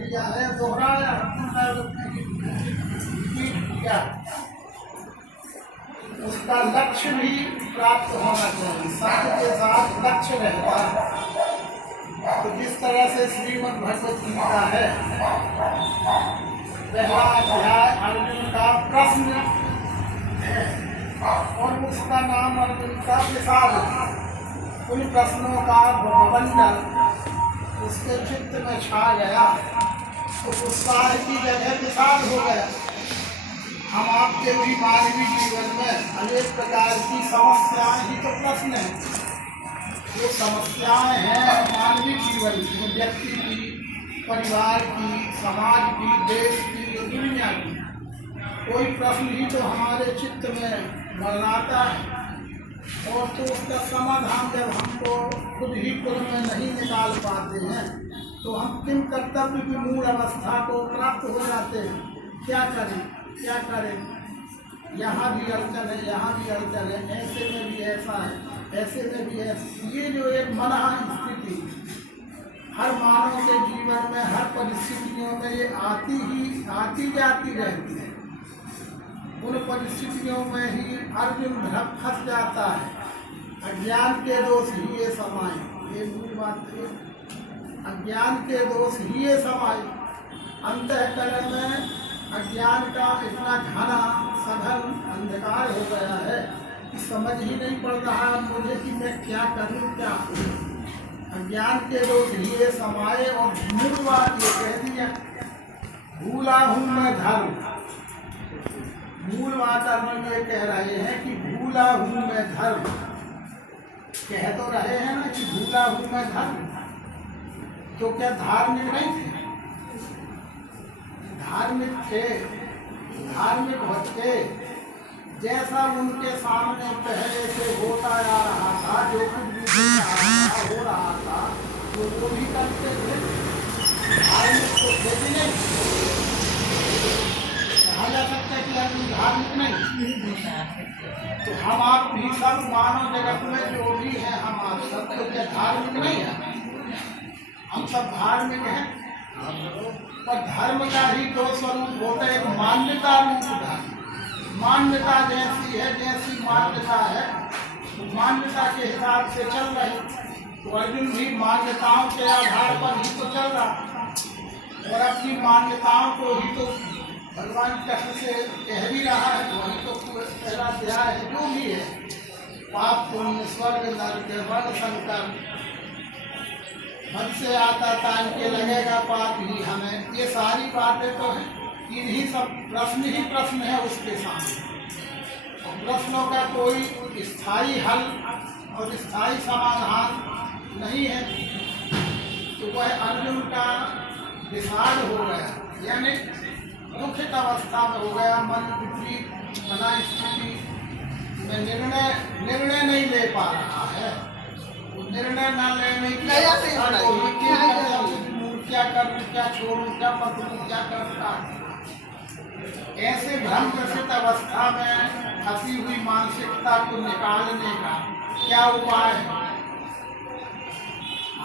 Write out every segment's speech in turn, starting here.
लिया है, दोहराया क्या उसका लक्ष्य भी प्राप्त होना चाहिए, सत्य के साथ लक्ष्य रहता है। तो जिस तरह से श्रीमद् भगवत गीता है, पहला अध्याय अर्जुन का प्रश्न है और उसका नाम अर्जुन का विषाद। उन प्रश्नों का बवंडर उसके चित्त में छा गया तो उत्साह की जगह विषाद हो गया। हम आपके भी मानवीय जीवन में अनेक प्रकार की समस्याएं ही तो प्रश्न हैं। जो समस्याएं हैं मानवीय जीवन की, व्यक्ति की, परिवार की, समाज की, देश की, दुनिया की, कोई प्रश्न ही तो हमारे चित्त में मरनाता है और तो उसका समाधान जब हमको खुद ही खुद में नहीं निकाल पाते हैं तो हम किन कर्तव्य की मूल अवस्था को प्राप्त हो जाते हैं। क्या करें क्या करें, यहाँ भी अड़चन है, यहाँ भी अड़चन है, ऐसे में भी ऐसा है, ऐसे में भी ऐसा। ये जो एक मनहा स्थिति हर मानव के जीवन में हर परिस्थितियों में ये आती जाती रहती है। उन परिस्थितियों में ही अर्जुन फंस जाता है। अज्ञान के दोष ही ये समाये, ये मूल बात है। अज्ञान के दोष ही ये समाये। अंतःकरण में अज्ञान का इतना घना सघन अंधकार हो गया है कि समझ ही नहीं पड़ रहा मुझे कि मैं क्या करूं क्या करूं। अज्ञान के दोष ही ये समाये और मूल बात ये कह दिया, भूला हूं मैं धर्म। मूल बात अर्जुन ये कह रहे हैं कि भूला हूं मैं धर्म। कह तो रहे हैं ना कि भूला हूं मैं धर्म, तो क्या धार्मिक नहीं थे? धार्मिक थे, धार्मिक भक्ते जैसा उनके सामने पहले से होता आ रहा था, जो कुछ भी हो रहा था वो भी करते थे। धार्मिक तो थे भी नहीं, कहा जा सकता है कि आदमी धार्मिक नहीं। तो हम आप भी सब मानव जगत में जो भी हैं, हम आप सब तो क्या धार्मिक नहीं है? हम सब धार्मिक हैं, पर धर्म का ही दो स्वरूप होता है। एक मान्यता रूप धर्म, मान्यता जैसी है, जैसी मान्यता है मान्यता के हिसाब से चल रही। तो अर्जुन भी मान्यताओं के आधार पर ही तो चल रहा और अपनी मान्यताओं को ही तो भगवान कृष्ण से कह भी रहा है। वही तो पहला अध्याय है। जो भी है पाप पुण्य स्वर्ग नरक वर्ण संकर, मन से आता तान के लगेगा पाप ही हमें, ये सारी बातें तो हैं। इन्हीं सब प्रश्न ही प्रश्न है उसके सामने। प्रश्नों का कोई स्थायी हल और स्थायी समाधान नहीं है। तो वह अर्जुन का विषाद हो गया, यानी दुखित अवस्था में हो गया। मन विपरीत बना स्थिति में निर्णय नहीं ले पा रहा है। निर्णय न लेने की क्या करूं, क्या छोड़ूं, क्या पकड़ूं, क्या करता। ऐसे भ्रम ग्रसित अवस्था में फंसी हुई मानसिकता को निकालने का क्या उपाय है?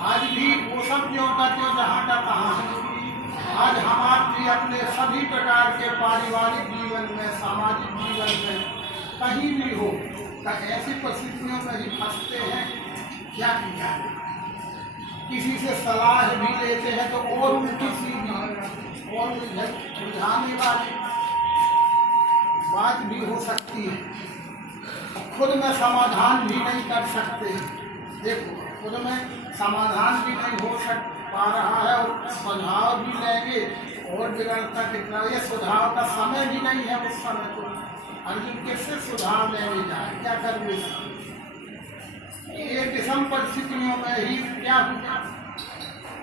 आज भी वो सब जो का जो जहाँ का तहाँ है। आज हम आप भी अपने सभी प्रकार के पारिवारिक जीवन में, सामाजिक जीवन में कहीं भी हो तो ऐसी परिस्थितियों में ही फंसते हैं। क्या किया, किसी से सलाह भी लेते हैं तो और उल्टी सीधी और सुलझाने वाली बात भी हो सकती है। खुद में समाधान भी नहीं कर सकते। देखो, खुद में समाधान भी नहीं हो पा रहा है और सुझाव भी लेंगे और बिगड़ता कितना। ये सुझाव का समय भी नहीं है उस समय। तो अर्जुन किससे सुझाव लेने जाए, क्या करेंगे? ये विषम परिस्थितियों में ही क्या हुआ?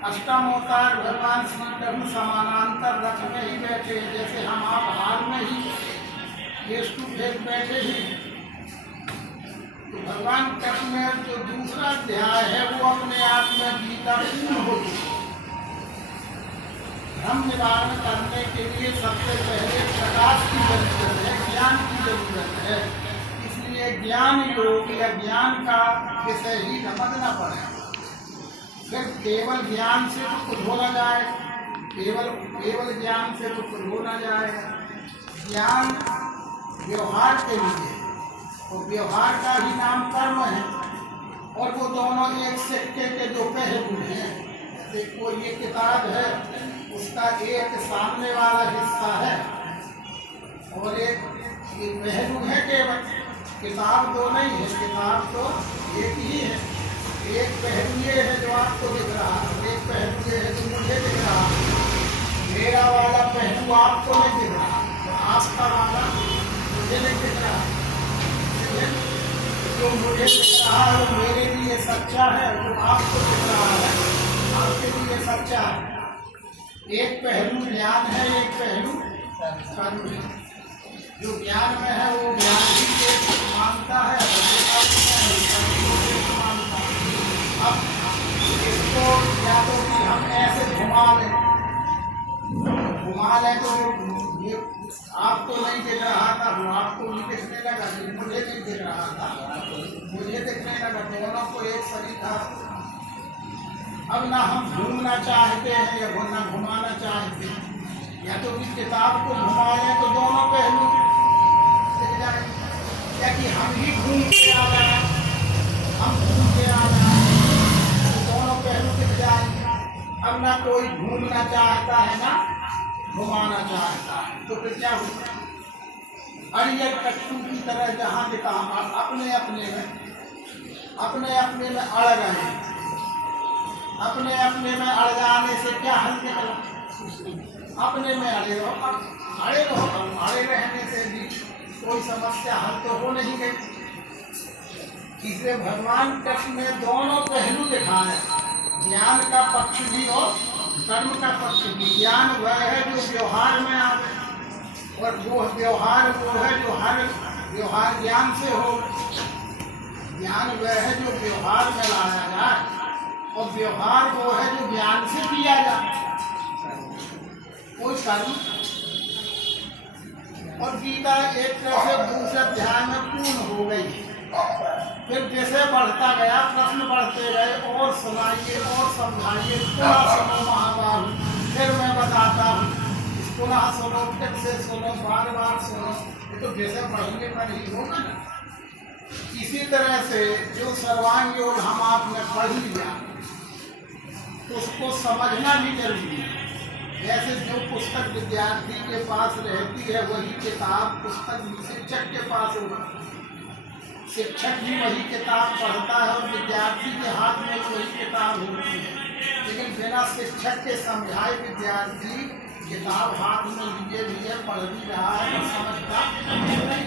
अष्टम अवतार भगवान श्री कृष्ण समानांतर रथ में ही बैठे, जैसे हम आप हाल में ही फेस टू फेस बैठे ही। तो भगवान कृष्ण में जो दूसरा अध्याय है वो अपने आप में गीता पूर्ण हो चुकी। भ्रम निवारण करने के लिए सबसे पहले प्रकाश की जरूरत है, ज्ञान की जरूरत है। इसलिए ज्ञान योग या ज्ञान का विषय ही समझना पड़ेगा। फिर केवल ज्ञान से तो कुछ बोला जाए, केवल केवल ज्ञान से तो कुछ हो ना जाएगा। ज्ञान व्यवहार के लिए, और व्यवहार का ही नाम कर्म है, और वो दोनों एक सिक्के के जो पहलू हैं। जैसे कोई ये किताब है, उसका एक सामने वाला हिस्सा है और एक ये पहलू है। केवल किताब दो नहीं है, किताब तो एक ही है। एक पहलू ये है जो आपको दिख रहा है, एक पहलू ये है जो मुझे दिख रहा है। मेरा वाला पहलू आपको नहीं दिख रहा, तो आपका वाला मुझे नहीं दिख रहा। जो मुझे दिख रहा है वो मेरे लिए सच्चा है, जो आपको दिख रहा है आपके लिए सच्चा है। एक पहलू ज्ञान है, एक पहलू कर्म है। जो ज्ञान में है वो ज्ञान ही के मानता है, मानता है। अब इसको या तो कि हम ऐसे घुमा लें तो ये आपको नहीं दिख रहा था, वो आपको नहीं दिखने लगा, मुझे नहीं दिख रहा था, मुझे दिखने लगा, दोनों को एक सरीखा। अब ना हम घूमना चाहते हैं या ना घुमाना चाहते हैं, या तो इस किताब को घुमाएं तो दोनों पहलू दिख जाए, या कि हम ही घूम के आ रहे हैं, हम घूम के आ रहे हैं तो दोनों पहलू दिख जाएंगे। अब ना कोई घूमना चाहता है ना घुमाना चाहता है, तो फिर क्या होगा? अड़िया कट्टू की तरह जहाँ दिखा अपने अपने में अड़ गए। अपने अपने में अड़ जाने से क्या हल निकला? अपने में अड़े रहो, अड़े रहने से भी कोई समस्या हल तो हो नहीं गई। इसलिए भगवान कृष्ण ने दोनों पहलू दिखाए, ज्ञान का पक्ष भी और कर्म का पक्ष भी। ज्ञान वह है जो व्यवहार में आवे, और वो व्यवहार वो है जो हर व्यवहार ज्ञान से हो। ज्ञान वह है जो व्यवहार में लाया जाए, और व्यवहार वो है जो ज्ञान से किया जाए, कोई कर्म। और गीता एक तरह से दूसरे अध्याय में पूर्ण हो गई। फिर जैसे बढ़ता गया, प्रश्न बढ़ते गए, और सुनाइए और समझाइए, पुनः सुनो महाभारत, फिर मैं बताता हूँ, पुनः सुनो, फिर से सुनो, बार बार सुनो। ये तो जैसे पढ़ने पर ही होगा ना। इसी तरह से जो सर्वांग योग हम आपने पढ़ लिया, उसको समझना भी जरूरी है। जैसे जो पुस्तक विद्यार्थी के पास रहती है वही किताब पुस्तक शिक्षक के पास होगा। शिक्षक भी वही किताब पढ़ता है और विद्यार्थी के हाथ में वही किताब होती है। लेकिन बिना शिक्षक के समझाए विद्यार्थी किताब हाथ में लिए पढ़ भी रहा है और समझता नहीं।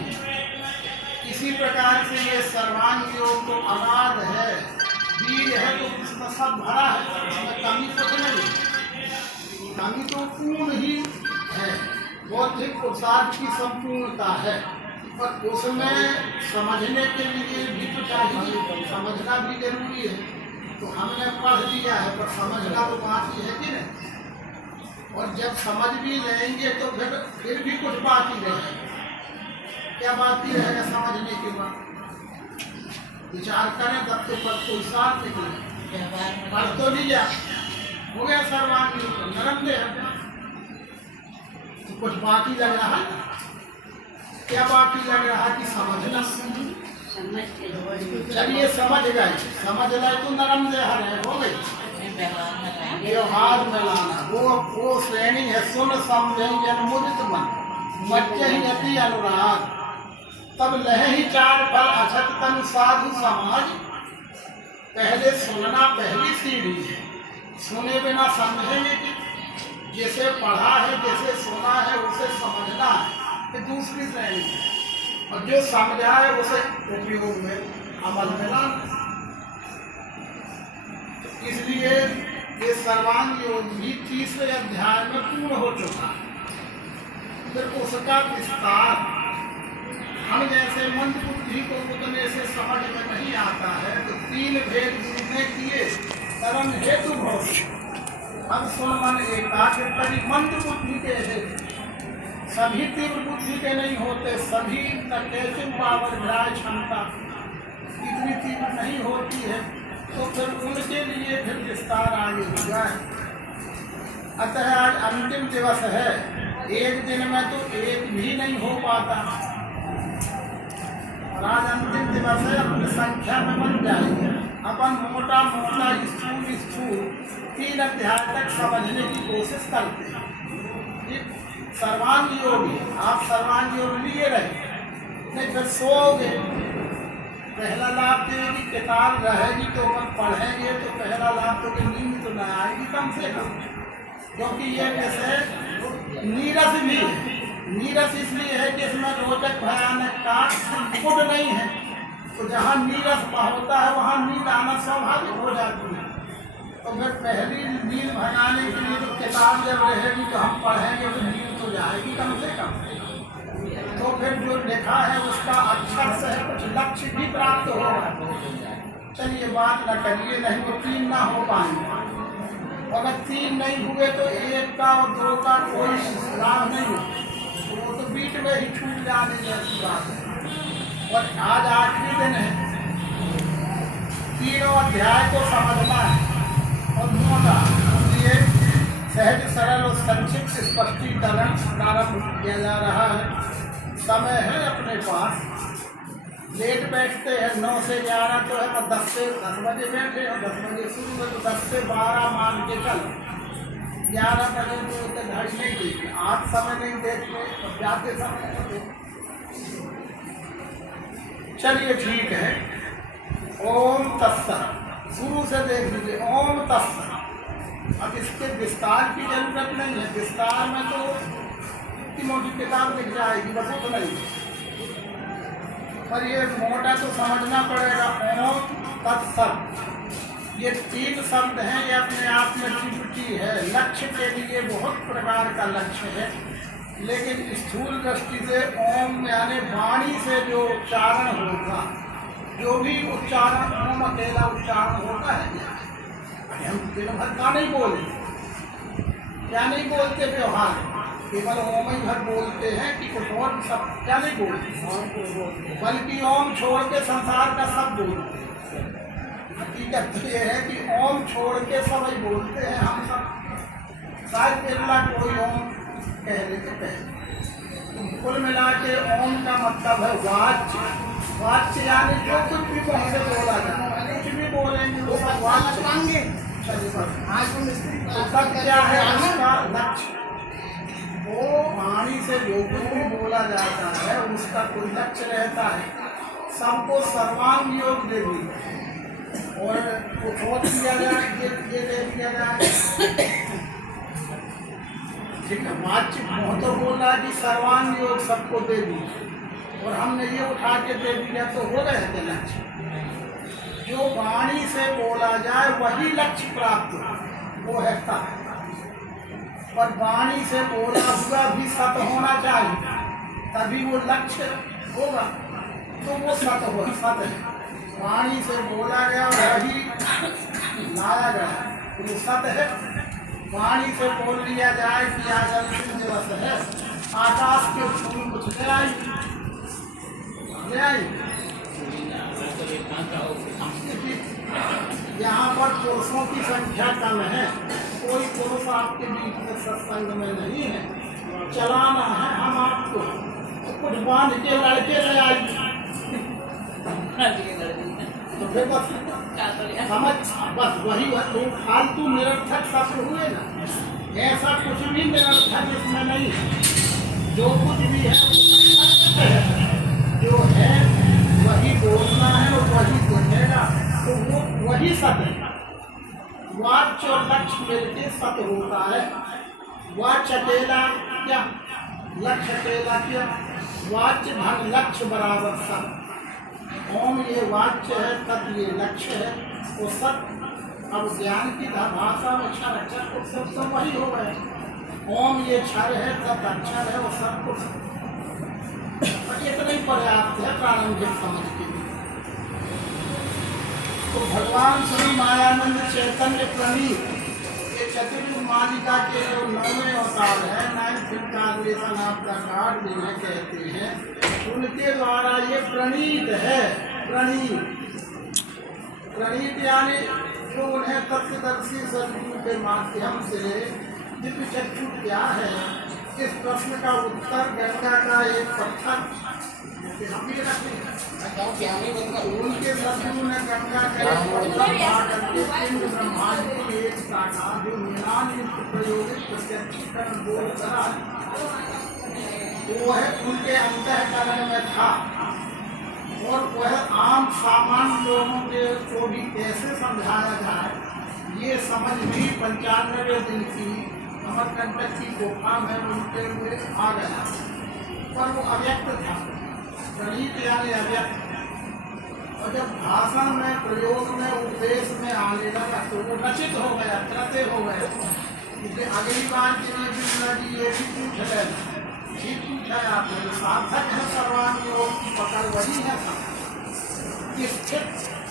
इसी प्रकार से ये सर्वांग योग तो अगाध है, बीज है, तो उसमें सब भरा है, उसमें कमी कुछ नहीं। कमी तो पूर्ण ही है, बौद्धिक पुरुषार्थ की संपूर्णता है, पर उसमें समझने के लिए भी तो चाहिए, समझना भी जरूरी है। तो हमने पढ़ लिया है पर समझना तो बाकी है कि नहीं। और जब समझ भी लेंगे तो फिर भी कुछ बाकी रहेगा। क्या बाकी रहेगा समझने के बाद? विचार करें तब तो पर कोई साथ निकले। पढ़ तो लिया, हो गया सर्वांग नरम दे, तो कुछ बाकी लग रहा है। क्या बाकी लग रहा है कि समझना? चलिए समझ गए, समझ गए तो नरम दे है, हो गई। व्यवहार में लाना वो श्रेणी है। सुन समझे जन्मुदित मन मज्जहि अनुराग, तब लह ही चार फल अछत तन साधु समाज। पहले सुनना पहली सीढ़ी है, सुने बिना समझेंगे कि जैसे पढ़ा है जैसे सुना है उसे समझना है, ये दूसरी श्रेणी है। और जो समझा है उसे उपयोग में अमल में लाना। इसलिए ये सर्वांग योग भी तीसरे अध्याय में पूर्ण हो चुका है। फिर उसका विस्तार हम जैसे मंद बुद्धि को उतने से समझ में नहीं आता है, तो तीन भेद ने किए कर्म हेतु भव। अब सुन मन एकाग्र मंद बुद्धि के है, सभी तीव्र बुद्धि के नहीं होते, सभी कैसे पावर ग्राह क्षमता इतनी तीव्र नहीं होती है, तो फिर उनके लिए फिर विस्तार आगे हुआ है। अतः आज अंतिम दिवस है, एक दिन में तो एक भी नहीं हो पाता, और आज अंतिम दिवस है, अपनी संख्या में बन जाएंगे। अपन मोटा मोटा स्थूल 3 अध्याय तक समझने की कोशिश करते हैं। सर्वांग योग, आप सर्वांग योग लिए रहे, नहीं फिर सोओगे। पहला लाभ तो ये कि किताब रहेगी तो अपन पढ़ेंगे, तो पहला लाभ तो कि नींद तो न आएगी कम से कम, क्योंकि ये कैसे नीरस भी है। नीरस इसलिए है कि इसमें रोचक भयानक का गुण नहीं है, तो जहाँ नीरस होता है वहाँ नींद आना स्वाभाविक हो जाती है। तो फिर पहली नींद भगाने के लिए तो किताब जब रहेगी तो हम पढ़ेंगे तो नींद तो जाएगी कम से कम। तो फिर जो लिखा है उसका अक्षर से कुछ लक्ष्य भी प्राप्त होगा। चलिए बात न करिए, नहीं तो 3 ना हो पाएंगे। अगर 3 नहीं हुए तो 1 का और 2 का कोई लाभ नहीं हो, तो वो तो बीच में ही छूट जाने जैसी बात है। और आज आखिरी दिन है, 3 अध्याय को समझना है और मोटा, इसलिए सहज सरल और संक्षिप्त स्पष्टीकरण प्रारंभ किया जा रहा है। समय है अपने पास, लेट बैठते हैं 9 से 11 तो है, पर 10 बजे बैठे और 10 बजे शुरू में, तो 10 से 12 मान के चल, 11 बजे तो घड़ी नहीं देखते, आज समय नहीं देखते और जाते समय नहीं देखते। चलिए ठीक है, ओम तत्सत शुरू से देख लीजिए, ओम तत्सत। अब इसके विस्तार की जरूरत नहीं है, विस्तार में तो इतनी मोटी किताब लिख जाएगी, बस उतना ही। पर ये मोटा तो समझना पड़ेगा। ओम तत्सत, ये 3 शब्द हैं, ये अपने आप में त्रिपुटी है। लक्ष्य के लिए बहुत प्रकार का लक्ष्य है, लेकिन स्थूल दृष्टि से ओम यानी वाणी से जो उच्चारण होगा, जो भी उच्चारण ओम अकेला उच्चारण होता है, हम दिन भर का नहीं बोलते, क्या नहीं बोलते व्यवहार, केवल ओम ही भर बोलते हैं कि कुछ और सब क्या नहीं बोलते, बल्कि ओम छोड़ के संसार का सब बोलते हैं। हकीकत तो ये है कि ओम छोड़ के सब ही बोलते हैं हम सब, शायद बिरला कोई ओम कह लेते पहले। कुल मिला के ओम का मतलब है वाच्य। वाच्य यानी जो कुछ भी मुँह से बोला जाए, कुछ भी बोलेंगे वो सब वाच्य। तो तब क्या है उसका लक्ष्य, वो वाणी से जो कुछ भी बोला जाता है उसका कोई लक्ष्य रहता है। सबको सर्वांग योग दे दिया और कुछ और दिया जाए, ये दे दिया जाए, ठीक है। वाच्य बहुत तो बोल रहा है कि सर्वांग योग सबको दे दिया, और हमने ये उठा के दे दिया तो हो रहे थे लक्ष्य। जो वाणी से बोला जाए वही लक्ष्य प्राप्त हो, वो है सत्य। पर वाणी से बोला हुआ भी सत्य होना चाहिए, तभी वो लक्ष्य होगा, तो वो सत्य हो, सत्य है। वाणी से बोला गया वही लाया गया, वो सत्य है। वाणी से बोल लिया जाए कि आज अंतिम दिवस है, आकाश के फूल कुछ ले आई, यहाँ पर पुरुषों की संख्या कम है, कोई पुरुष आपके बीच में सत्संग में नहीं है, चलाना है हम आपको, तो कुछ बांध के लड़के ले आइए, तो फिर बस समझ, बस वही तो फालतू निरर्थक शब्द हुए ना। ऐसा कुछ भी निरर्थक इसमें नहीं है, जो कुछ भी है जो है वही बोलना है और वही बोलेगा, तो वो वही सत्य है। वाच्य और लक्ष्य मिलके सत्य होता है। वाच्य अकेला क्या, लक्ष्य अकेला क्या, वाच्य धन लक्ष्य बराबर सत्य। ओम ये वाच्य है, तत् ये लक्ष्य है, वो सत्य। अब ज्ञान की भाषा में क्षर अक्षर को सब वही हो गए। ओम ये क्षर है, तत् अक्षर है, वो सब कुछ इतना ही पर्याप्त है प्रारंभिक समझ के लिए। तो भगवान श्री मायानंद चैतन्य प्रणीत, ये चतुर्युग मालिका के जो 9वें अवतार है, 9th इनकार्नेशन आपका कार्ड जिन्हें कहते हैं, उनके द्वारा ये प्रणीत है। प्रणीत यानी जो उन्हें तत्वदर्शी सदगुरु के माध्यम से दिव्य चक्षु क्या है? इस प्रश्न का उत्तर गंगा का एक पत्थर उनके शत्रु ने गंगा का एक पत्थर उठा करके पिंड ब्रह्मांड की एक शाखा जो निरायुक्त प्रयोगित प्रत्यक्षीकरण बोल करा वो है उनके अंतःकरण में था। और वह आम सामान्य लोगों को भी कैसे समझाया जाए ये समझ भी 95 दिन की अमरकंटक की गुफा में उनके हुए आ गया। पर वो अव्यक्त था, गणित यानी अव्यक्त। और जब भाषण में, प्रयोग में, उपदेश में आने लगा तो वो रचित हो गया, कृत्य हो गया। इसलिए अगली बार के लिए भी ये भी पूछ रहे ठीक पूछा आपने, सार्थक है सर्वांग योग की पकड़ वही है स्थित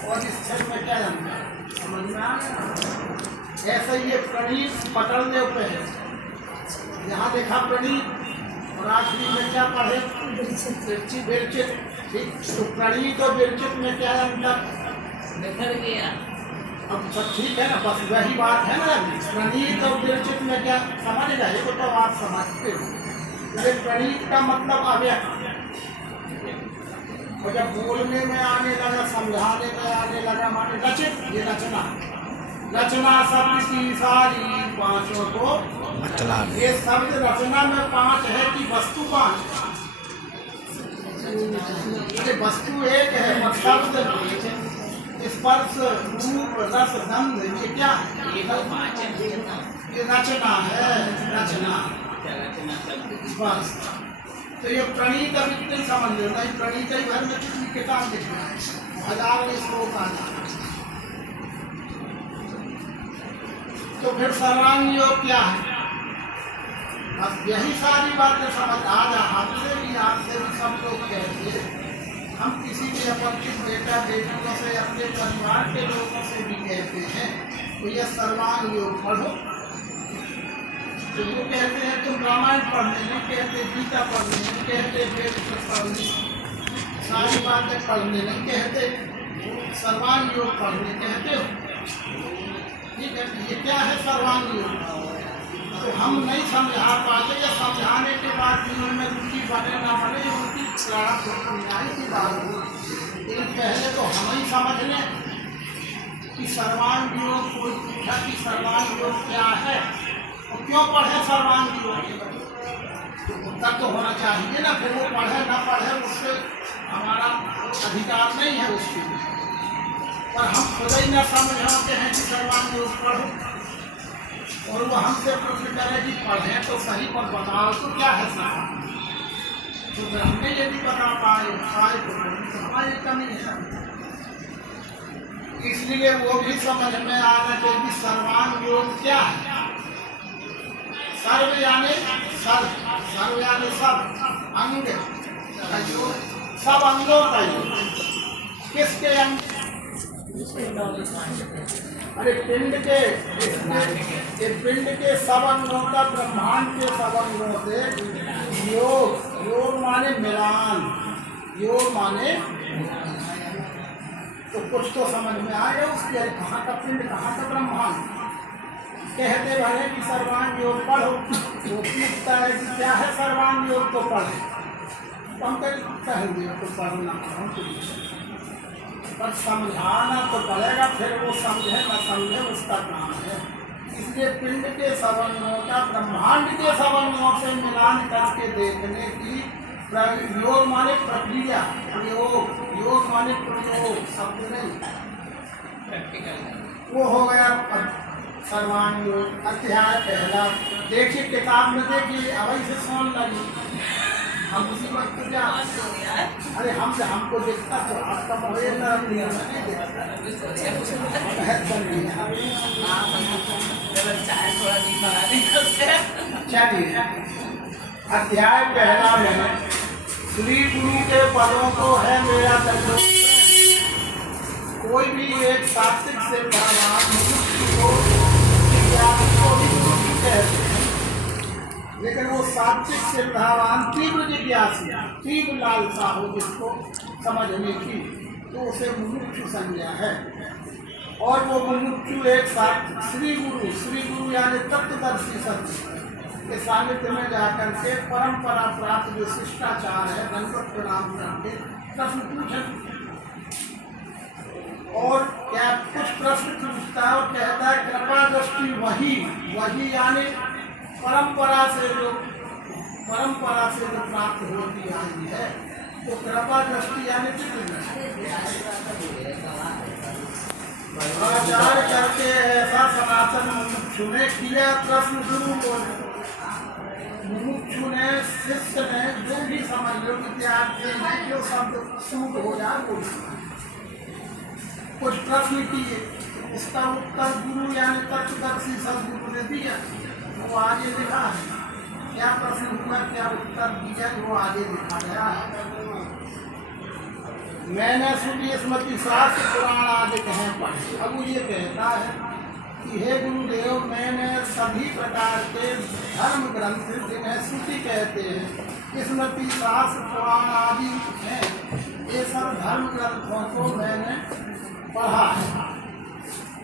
और स्थिर में क्या अंतर समझ में आ गया। ऐसे ये प्रणीत पकड़ने पे है, यहाँ देखा प्रणीत और आखिरी में क्या पढ़े विरचित। ठीक, तो प्रणीत और विरचित में क्या अंतर निकल गया। अब सब ठीक है ना, बस वही बात है ना। प्रणीत और विरचित में क्या समझ गए वो तो आप समझते हो। ये प्रणीत का मतलब अव्यक्त, और जब बोलने में आने लगा, समझाने में आने लगा माने रचित। ये रचना, रचना शब्द की सारी पांचों को ये शब्द रचना में 5 है कि वस्तु 5? ये वस्तु एक है, शब्द स्पर्श रूप रस गंध ये क्या है? ये रचना है, रचना बस। तो ये प्रणीत अभी नहीं समझ लो, नहीं प्रणीत ही भर में कितनी किताब लिखना है, 1000 श्लोक आ जाए। तो फिर सर्वांग योग क्या है? बस यही सारी बातें समझ आ जा। हमसे भी आपसे भी सब लोग कहते हैं, हम किसी भी अपरिचित बेटा बेटियों से, अपने परिवार के लोगों से भी कहते हैं तो यह सर्वांग योग पढ़ो। तो वो कहते हैं तुम रामायण पढ़ने नहीं कहते, गीता पढ़ने नहीं कहते, वेद पढ़ने, सारी बातें पढ़ने नहीं कहते, सर्वांग योग पढ़ने कहते हो। ठीक है, ये क्या है सर्वांग योग? तो हम नहीं समझा पाते, या समझाने के बाद भी उनमें रुचि बने ना बने उनकी न्याय की बात हो। लेकिन पहले तो हम ही समझ लें कि सर्वांग योग, कोई पूछा कि सर्वांग योग क्या है और क्यों पढ़े सर्वांग योग, तो उत्तर तो होना चाहिए ना। फिर वो पढ़े ना पढ़े उससे हमारा अधिकार नहीं है उसके लिए। पर हम खुद ही न समझाते हैं कि सर्वांग योग पढ़ो, और वो हमसे प्रश्न करे कि पढ़े तो सही पर बताओ तो क्या है सही। तो फिर हमने यदि बता पाए तो हमारी कमी है। इसलिए वो भी समझ में आना चाहिए कि सर्वांग योग क्या है। सर्व यानी सर्व, सर्व यानी सब, अंग का योग, सब अंगों का योग। किसके अंग? अरे पिंड के, पिंड के सब अंगों का, ब्रह्मांड के सब अंगों से योग। योग माने मिलान, योग माने तो कुछ तो समझ में आएगा उसके। कहाँ का पिंड, कहाँ का ब्रह्मांड। कहते भले कि सर्वांग योग पढ़ो, तो पूछता है कि क्या है सर्वांग योग, तो पढ़े। तो हम कहेंगे तो पढ़ना पर समझाना तो पड़ेगा, फिर वो समझे न समझे उसका काम है। इसलिए पिंड के सबंधों का ब्रह्मांड के सबंधों से मिलान करके देखने की योग माने प्रक्रिया, योग, योग माने प्रयोग, शब्द नहीं, वो हो गया सर्वांग योग। अध्याय पहला देखिए, किताब में देखिए, अभी से सुन लगी हम उसी वक्त क्या। अरे हमको देखता तो आपका चलिए। अध्याय पहला में श्री गुरु के पदों को है मेरा दंडोत। कोई भी एक सात्विक से लेकिन वो सात्विक से भावान तीव्र जिज्ञासी, तीव्र लालसा हो जिसको समझने की, तो उसे मुमुक्षु संज्ञा है। और वो मुमुक्षु एक साथ श्री गुरु यानी तत्वदर्शी सत्य के सानिध्य में जाकर के परंपरा प्राप्त जो शिष्टाचार है दंडवत प्रणाम करके प्रश्न पूछे। और क्या कुछ प्रश्न पूछता है और कहता है कृपा दृष्टि वही यानी परंपरा से जो प्राप्त होती आई है, तो कृपा दृष्टि यानी आचार करके ऐसा सनातन मुमुक्षु ने किया प्रश्न गुरु को। मुमुक्षु ने शिष्य ने जो भी समझ लो विद्यार्थी ने जो शब्द सूट हो जाए वो कुछ प्रश्न किए, उसका उत्तर गुरु यानी तत्वदर्शी सदगुरु ने दिया। वो आगे लिखा है क्या प्रश्न हुआ, क्या उत्तर दिया, वो आगे लिखा गया है। मैंने सुनी स्मृति शास्त्र पुराण आदि कहें पढ़े। अब वो ये कहता है कि हे गुरुदेव, मैंने सभी प्रकार के धर्म ग्रंथ जिन्हें श्रुति कहते हैं, स्मृति शास्त्र पुराण आदि हैं, ये सब धर्म ग्रंथों को मैंने पढ़ा है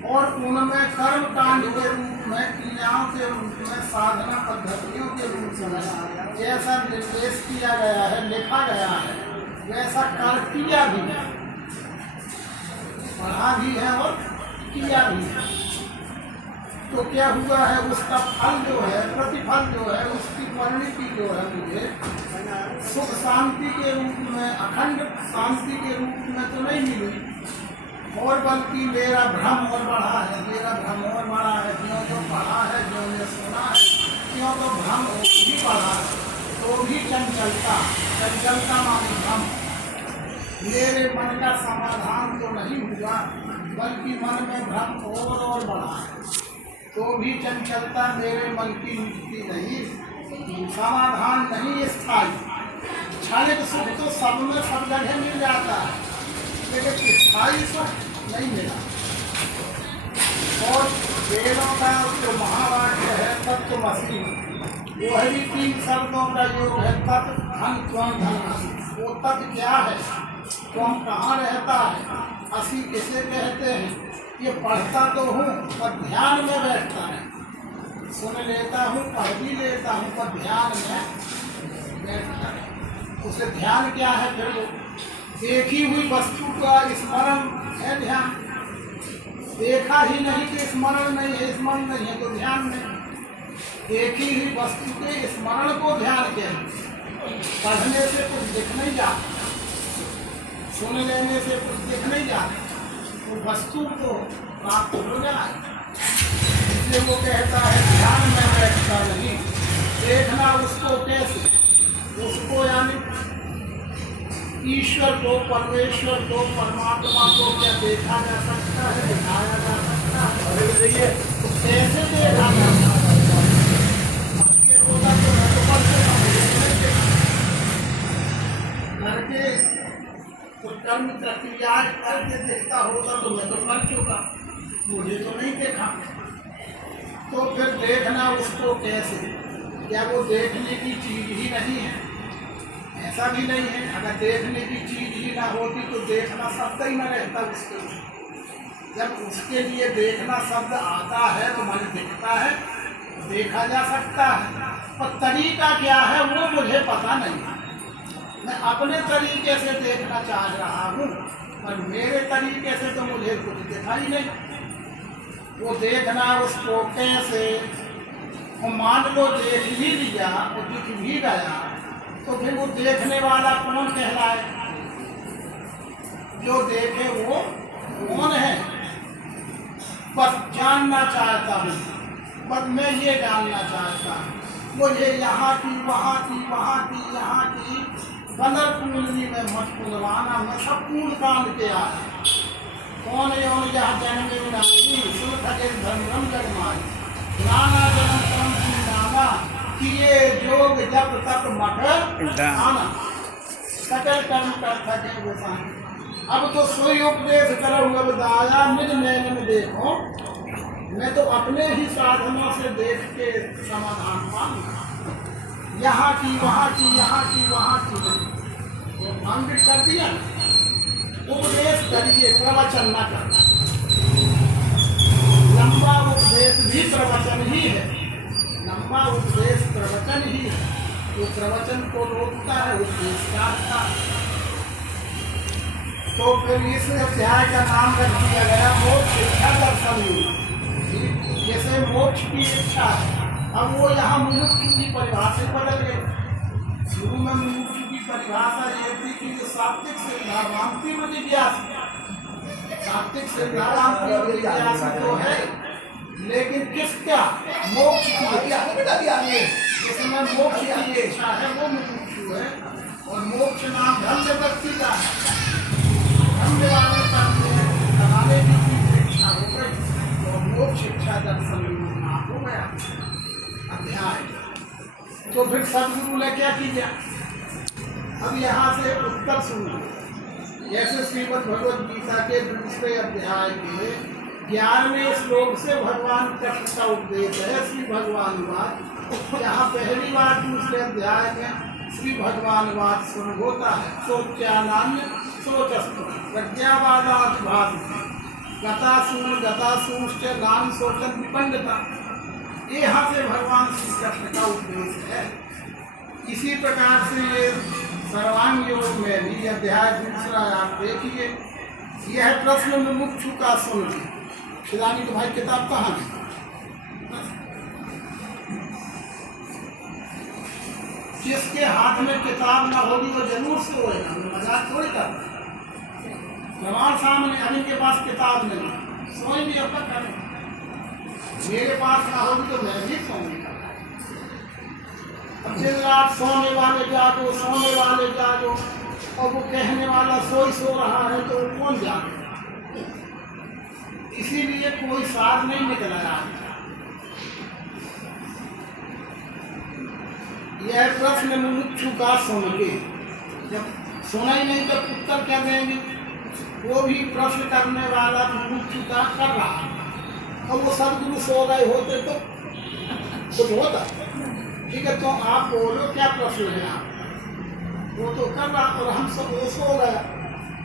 और उनमें कर्म कांड के रूप में, क्रियाओं के रूप में, साधना पद्धतियों के रूप में जैसा निर्देश किया गया है, लिखा गया है, वैसा कर किया भी है, पढ़ा भी है और किया भी है। तो क्या हुआ है, उसका फल जो है, प्रतिफल जो है, उसकी परिणति जो है मुझे सुख शांति के रूप में, अखंड शांति के रूप में तो नहीं मिली, और बल्कि मेरा भ्रम और बढ़ा है, ज्यों जो पढ़ा है, ज्यों ने सुना है, क्यों तो भ्रम भी बढ़ा है, तो भी चंचलता मानी भ्रम, मेरे मन का समाधान तो नहीं हुआ, बल्कि मन में भ्रम और बढ़ा है, तो भी चंचलता मेरे मन की मुक्ति नहीं, समाधान नहीं स्थायी। क्षणिक सुख तो सब में सब जगह मिल जाता है, लेकिन स्थायी सुख नहीं मिला। और वेदों का जो महावाक्य है तत्वमसि, वो है भी 3 शब्दों का योग है, तत् धन त्वं धन। वो तत् क्या है, त्वं कहाँ रहता है, असि किसे कहते हैं, ये पढ़ता तो हूँ पर ध्यान में बैठता नहीं, सुन लेता हूँ, पढ़ भी लेता हूँ, पर ध्यान में बैठता नहीं। उसे ध्यान क्या है, फिर वो देखी हुई वस्तु का स्मरण है ध्यान, देखा ही नहीं कि स्मरण नहीं है, स्मरण नहीं है तो ध्यान नहीं। देखी हुई वस्तु के स्मरण को ध्यान कहते। पढ़ने से कुछ दिख नहीं जाता, सुन लेने से कुछ दिख नहीं जाता, वो वस्तु को प्राप्त हो जाए, इसलिए वो कहता है ध्यान में बैठता नहीं। देखना उसको कैसे, उसको यानी ईश्वर को, परमेश्वर को, परमात्मा को क्या देखा जा सकता है, दिखाया जा सकता है, कैसे देखा जा सकता है, करके तो कर्म प्रक्रिया करके देखता होगा तो मैं तो कर चुका, मुझे तो नहीं देखा। तो फिर देखना उसको कैसे, क्या वो देखने की चीज ही नहीं है, ऐसा भी नहीं है। अगर देखने की चीज ही ना होती तो देखना शब्द ही न रहता उसके लिए। जब उसके लिए देखना शब्द आता है तो मन दिखता है, देखा जा सकता है, पर तरीका क्या है वो मुझे पता नहीं है। मैं अपने तरीके से देखना चाह रहा हूँ, पर मेरे तरीके से तो मुझे कुछ दिखाई नहीं। वो देखना उसको कैसे, वो मान लो देख ही लिया, वो दिख भी गया, तो फिर वो देखने वाला कौन कहलाए, जो देखे वो कौन है। बस जानना चाहता हूँ, बस मैं ये जानना चाहता हूँ, मुझे यहाँ की वहाँ की, वहाँ की यहाँ की बंदर कुंडली में मत कुंदवाना, मैं सब कूल कांड के आया। कौन यौन यह जन्मे नारी, सुख के धर्म जगमाई, नाना जन्म कर्म की नाना, किए जोग जब तक मठ आना, सकल कर्म कर थके गोसाई। अब तो सोई उपदेश करो अब दाया, निज नैन में देखो, मैं तो अपने ही साधनों से देख के समाधान पाऊंगा। यहाँ की वहाँ की, यहाँ की वहाँ की, अंकित कर दिया। उपदेश करिए, प्रवचन न करना। लंबा उपदेश भी प्रवचन ही है, लंबा उपदेश प्रवचन ही है। तो प्रवचन को रोकता है, उपदेश काटता है। तो फिर इस अध्याय का नाम रख दिया गया मोक्ष इच्छा दर्शन योग। जैसे मोक्ष की इच्छा है, अब वो यहाँ मुमुक्षु की परिभाषा बदल गई। शुरू में मुमुक्षु की परिभाषा ये थी कि जो सात्विक सिद्धांति में जिज्ञासा, सात्विक सिद्धांति में जिज्ञासा तो है, लेकिन किसका मोक्ष की, जिसमें मोक्ष की इच्छा है वो मुमुक्षु है। और मोक्ष नाम धन्य व्यक्ति का है, धन्य वाले कराने की इच्छा हो गई तो मोक्ष इच्छा दर्शन नाम हो गया अध्याय। तो फिर सदगुरु ने क्या किया, अब यहाँ से उत्तर सुनो। जैसे श्रीमद् भगवद गीता के दूसरे अध्याय के 11वें श्लोक से भगवान कृष्ण का उपदेश है श्री भगवान वाद। यहाँ पहली बार दूसरे अध्याय में श्री भगवान वाद सुन होता है। सोच्यानान्य सोचस्तु प्रज्ञावादाधिभाति गतासूंश्च नाम सोचन विपंडिता। ये यहाँ से भगवान श्री कृष्ण का उपदेश है। इसी प्रकार से ये सर्वांग योग में भी अध्याय दूसरा आप देखिए, यह प्रश्न मुमुक्षु का सुन। खिलानी तो भाई किताब कहाँ है? जिसके हाथ में किताब ना होगी वो जरूर सोएगा, मजाक थोड़ी करता। प्रमाण सामने अभी के पास किताब नहीं, सोएंगे अब तक करें। मेरे पास ना होगी तो मैं भी सोऊंगा। अब दिन रात सोने वाले जागो, सोने वाले जागो, और वो कहने वाला सो रहा है तो कौन जागे? इसीलिए कोई सार नहीं निकल आया। यह प्रश्न मुमुक्षु का सुन के, जब सुना ही नहीं तो उत्तर क्या देंगे? वो भी प्रश्न करने वाला मुमुक्षु का कर रहा, और वो सदगुरु सो गए होते तो कुछ होता। ठीक है, तो आप बोलो क्या प्रश्न है आप? वो तो कर रहा और हम सब वो सो गए,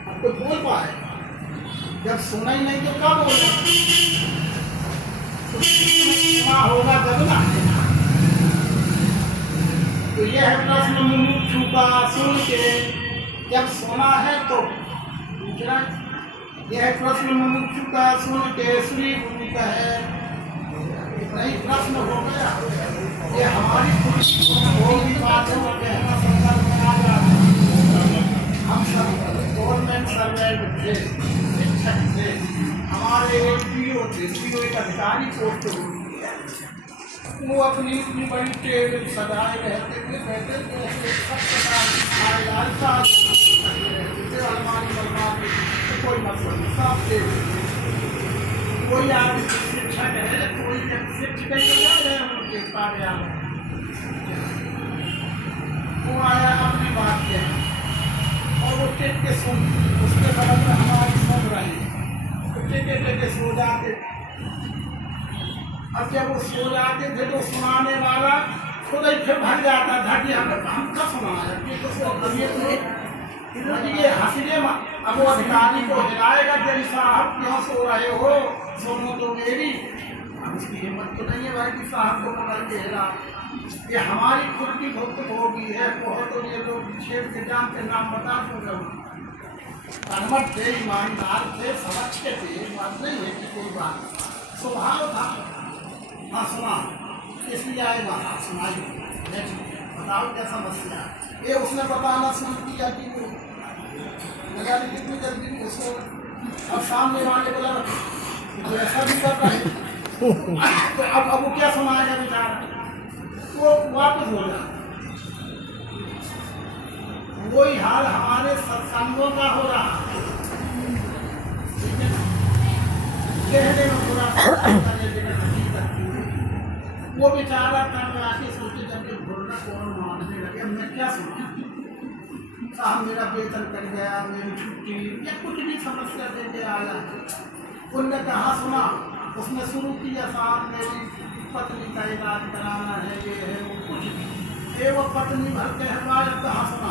अब तो बोल पाए। जब सुना ही नहीं तो क्या बोलना? तो होगा तब ना। तो यह प्रश्न मुमुक्षु का सुन के जब सुना है तो दूसरा, यह प्रश्न मुमुक्षु का सुन के श्री गुरु का है नहीं प्रश्न हो गया। ये हमारी पूरी बातों का कहना संदर्भ में आ रहा है। हम सब गवर्नमेंट सर्वेंट थे, शिक्षक थे, हमारे पीओ थे, पीओ एक अधिकारी पोस्ट होती है। वो अपनी इतनी बड़ी टेबल सजाए रहते थे, बैठे थे, सब हमारे लालसा अलमारी बनवाते, कोई मतलब नहीं, सब टेबल। कोई आदमी शिक्षक है, कोई शिक्षक है उनके कार्यालय, वो आया अपनी बात के और वो टेक के सुन, उसके बगल में हमारी सुन रही, तो टेके टेके सो जाते। अब जब वो सो जाते थे तो सुनाने वाला खुद ही फिर भाग जाता था कि हम क्या सुनाया, ये हंसीए मत। अब वो अधिकारी को हिलाएगा कि साहब क्यों सो रहे हो, सोनो तो मेरी। अब उसकी हिम्मत तो नहीं है भाई कि साहब को पकड़ के हिला। ये हमारी खुद की भक्त होगी है, तो ये लोग छेड़ के जान के नाम बता दो। कर्मठ थे, ईमानदार थे, समझते थे, बात नहीं है कि कोई बात स्वभाव था। हाँ सुना, इसलिए आएगा, हाँ सुनाइए, बताओ क्या समस्या। ये उसने बताना शुरू किया कि वो लगा कितनी जल्दी उसको, अब सामने वाले बोला तो ऐसा भी कर रहा है तो अब वो क्या सुनाएगा बेचारा, वो वापस हो जाए। वही हाल हमारे सत्संगों का हो रहा है। कहने में थोड़ा वो बेचारा कर आके सोचे जब ये बोलना कौन मानने लगे, मैं क्या सुना साहब मेरा वेतन कट गया, मेरी छुट्टी या कुछ भी समस्या दे के आया। उनने कहा सुना, उसने शुरू किया साहब मेरी पत्नी का इलाज कराना है, ये है वो कुछ भी। ये वो पत्नी भर के हमारे कहाँ सुना।